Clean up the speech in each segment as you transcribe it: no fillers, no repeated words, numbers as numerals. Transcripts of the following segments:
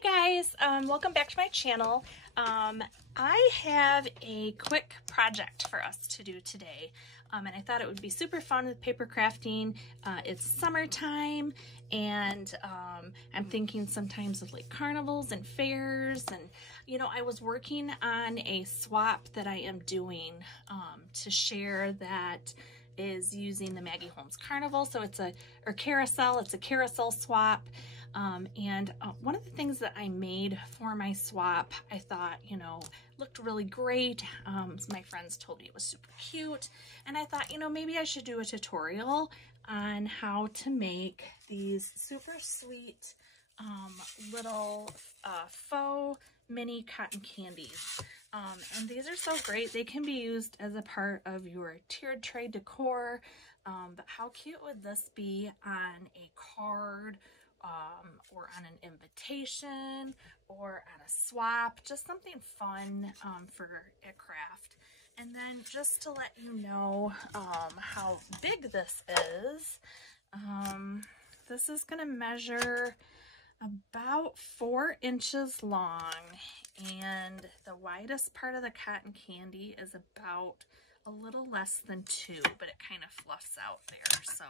Hey guys, welcome back to my channel. I have a quick project for us to do today, and I thought it would be super fun with paper crafting. It's summertime, and I'm thinking sometimes of like carnivals and fairs, and you know, I was working on a swap that I am doing to share that is using the Maggie Holmes Carnival. So it's a carousel swap. One of the things that I made for my swap, I thought, you know, looked really great. My friends told me it was super cute, and I thought, you know, maybe I should do a tutorial on how to make these super sweet little faux mini cotton candies. And these are so great. They can be used as a part of your tiered tray decor, but how cute would this be on a card, or on an invitation, or on a swap, just something fun for a craft. And then just to let you know how big this is going to measure about 4 inches long, and the widest part of the cotton candy is about a little less than 2, but it kind of fluffs out there. So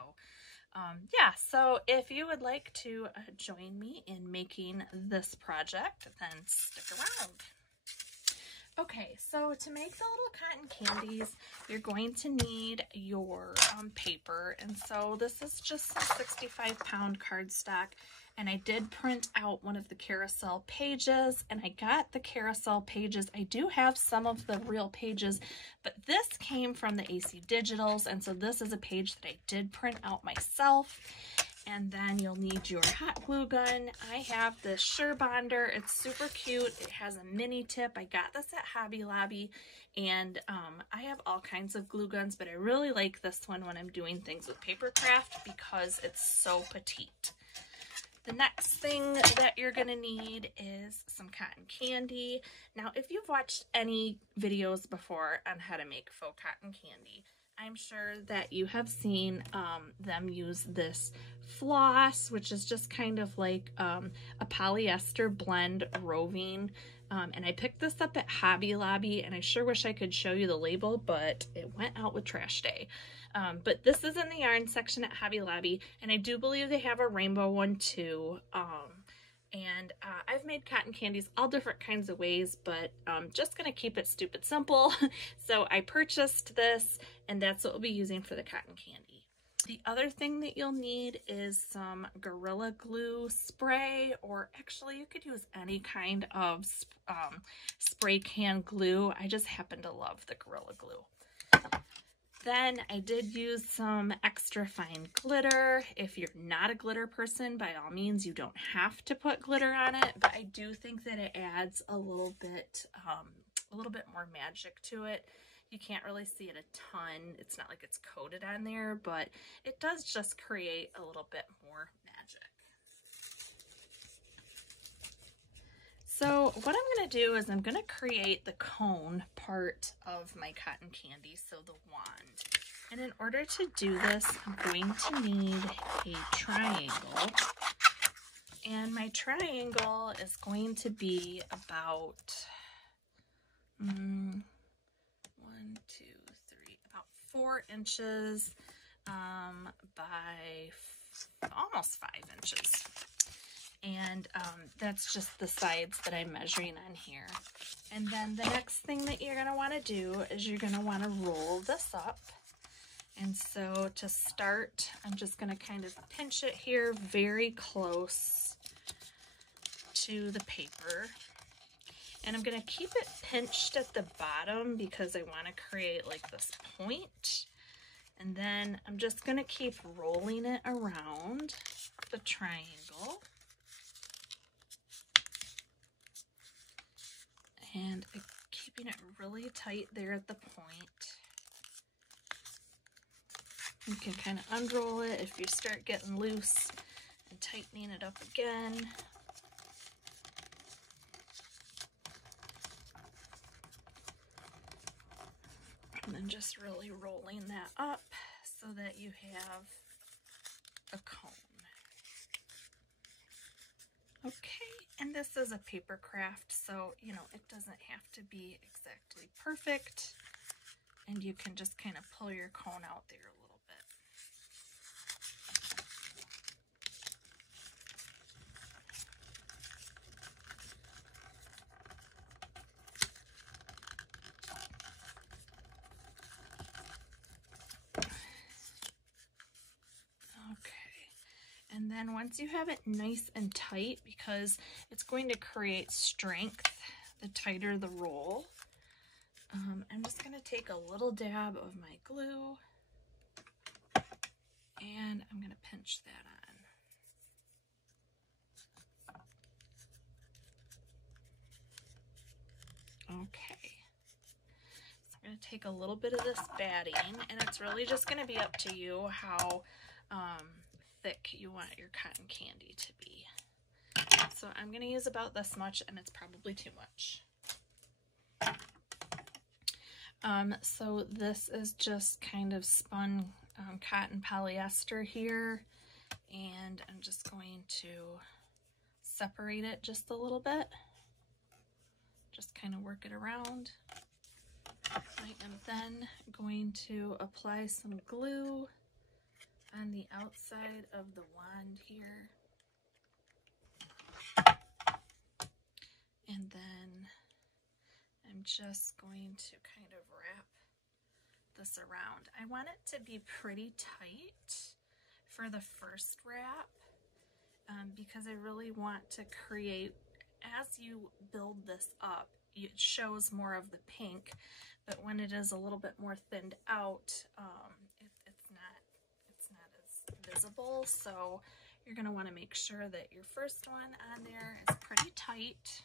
yeah, so if you would like to join me in making this project, then stick around. Okay, so to make the little cotton candies, you're going to need your paper, and so this is just some 65-pound cardstock, and I did print out one of the carousel pages, and I got the carousel pages. I do have some of the real pages, but this came from the AC Digitals, and so this is a page that I did print out myself. And then you'll need your hot glue gun. I have this SureBonder. It's super cute. It has a mini tip. I got this at Hobby Lobby, and I have all kinds of glue guns, but I really like this one when I'm doing things with paper craft because it's so petite. The next thing that you're gonna need is some cotton candy. Now, if you've watched any videos before on how to make faux cotton candy, I'm sure that you have seen them use this floss, which is just kind of like a polyester blend roving. And I picked this up at Hobby Lobby, and I sure wish I could show you the label, but it went out with trash day. But this is in the yarn section at Hobby Lobby, and I do believe they have a rainbow one too. I've made cotton candies all different kinds of ways, but I'm just going to keep it stupid simple. So I purchased this, and that's what we'll be using for the cotton candy. The other thing that you'll need is some Gorilla Glue spray, or actually you could use any kind of spray can glue. I just happen to love the Gorilla Glue. Then I did use some extra fine glitter. If you're not a glitter person, by all means, you don't have to put glitter on it, but I do think that it adds a little bit more magic to it. You can't really see it a ton. It's not like it's coated on there, but it does just create a little bit more magic. So what I'm going to do is I'm going to create the cone part of my cotton candy, so the wand. And in order to do this, I'm going to need a triangle. And my triangle is going to be about, about 4 inches by almost 5 inches. And that's just the sides that I'm measuring on here. And then the next thing that you're going to want to do is you're going to want to roll this up. And so to start, I'm just going to kind of pinch it here very close to the paper. And I'm going to keep it pinched at the bottom because I want to create like this point. And then I'm just going to keep rolling it around the triangle. And keeping it really tight there at the point. You can kind of unroll it if you start getting loose and tightening it up again. And then just really rolling that up so that you have a cone. Okay, And this is a paper craft, so, you know, it doesn't have to be exactly perfect. And you can just kind of pull your cone out there a little bit. Okay, and then once you have it nice and tight, because it's going to create strength the tighter the roll, I'm just going to take a little dab of my glue and I'm going to pinch that on. Okay, so I'm going to take a little bit of this batting, and it's really just going to be up to you how thick you want your cotton candy to be. So I'm going to use about this much, and it's probably too much. So this is just kind of spun cotton polyester here, and I'm just going to separate it just a little bit. Just kind of work it around. I am then going to apply some glue on the outside of the wand here. And then I'm just going to kind of wrap this around. I want it to be pretty tight for the first wrap because I really want to create, as you build this up, it shows more of the pink, but when it is a little bit more thinned out, it's not as visible. So you're going to want to make sure that your first one on there is pretty tight.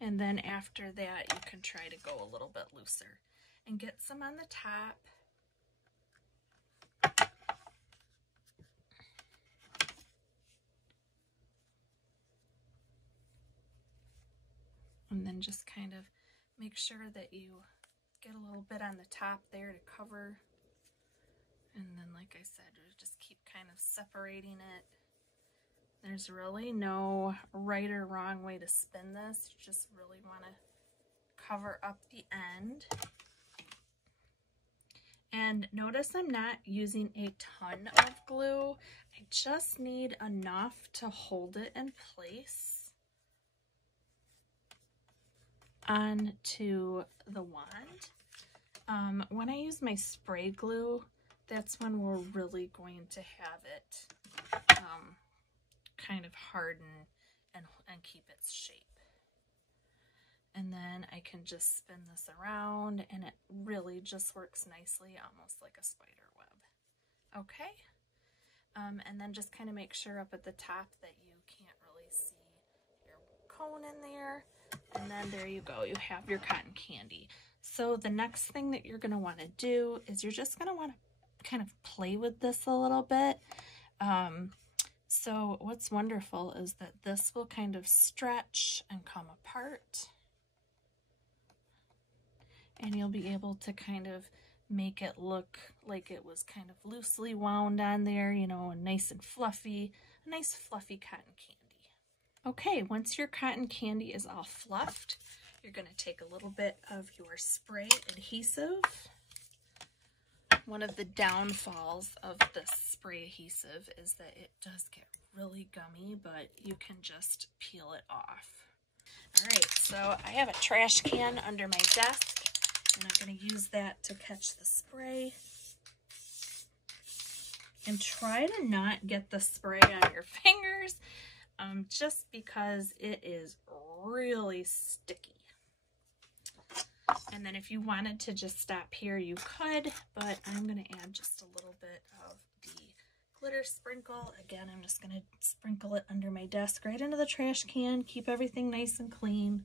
And then after that, you can try to go a little bit looser and get some on the top. And then just kind of make sure that you get a little bit on the top there to cover. And then, like I said, just keep kind of separating it. There's really no right or wrong way to spin this. You just really want to cover up the end. And notice I'm not using a ton of glue. I just need enough to hold it in place onto the wand. When I use my spray glue, that's when we're really going to have it kind of harden and keep its shape. And then I can just spin this around, and it really just works nicely, almost like a spider web. Okay? And then just kind of make sure up at the top that you can't really see your cone in there. And then there you go, you have your cotton candy. So the next thing that you're going to want to do is you're just going to want to kind of play with this a little bit. So what's wonderful is that this will kind of stretch and come apart. And you'll be able to kind of make it look like it was kind of loosely wound on there, you know, and nice and fluffy, a nice fluffy cotton candy. Okay, once your cotton candy is all fluffed, you're going to take a little bit of your spray adhesive. One of the downfalls of this spray adhesive is that it does get really gummy, but you can just peel it off. All right, so I have a trash can under my desk, and I'm going to use that to catch the spray. And try to not get the spray on your fingers, just because it is really sticky. And then if you wanted to just stop here, you could, but I'm going to add just a little bit of the glitter sprinkle. Again, I'm just going to sprinkle it under my desk right into the trash can, keep everything nice and clean.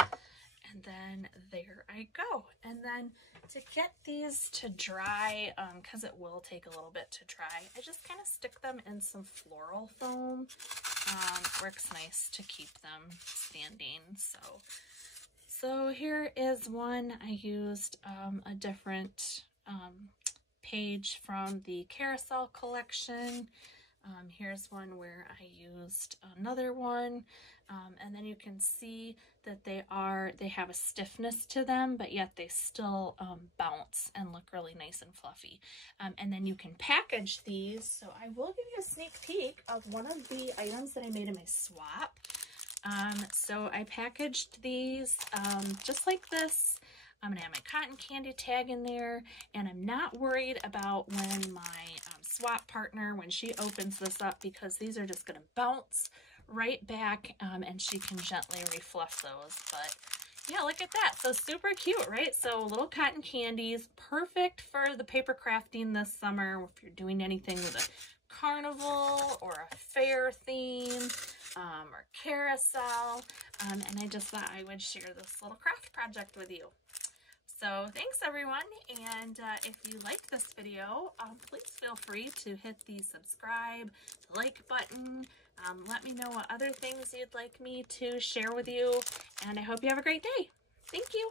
And then there I go. And then to get these to dry, because it will take a little bit to dry, I just kind of stick them in some floral foam. Works nice to keep them standing. So here is one. I used a different page from the Carousel collection. Here's one where I used another one, and then you can see that they have a stiffness to them, but yet they still bounce and look really nice and fluffy. And then you can package these. So I will give you a sneak peek of one of the items that I made in my swap. So I packaged these just like this. I'm gonna have my cotton candy tag in there, and I'm not worried about when my swap partner, when she opens this up, because these are just gonna bounce right back, and she can gently refluff those. But yeah, look at that. So super cute, right? So little cotton candies, perfect for the paper crafting this summer if you're doing anything with a carnival or a fair theme, or carousel. And I just thought I would share this little craft project with you. So thanks everyone, and if you liked this video, please feel free to hit the subscribe, the like button. Let me know what other things you'd like me to share with you, and I hope you have a great day. Thank you.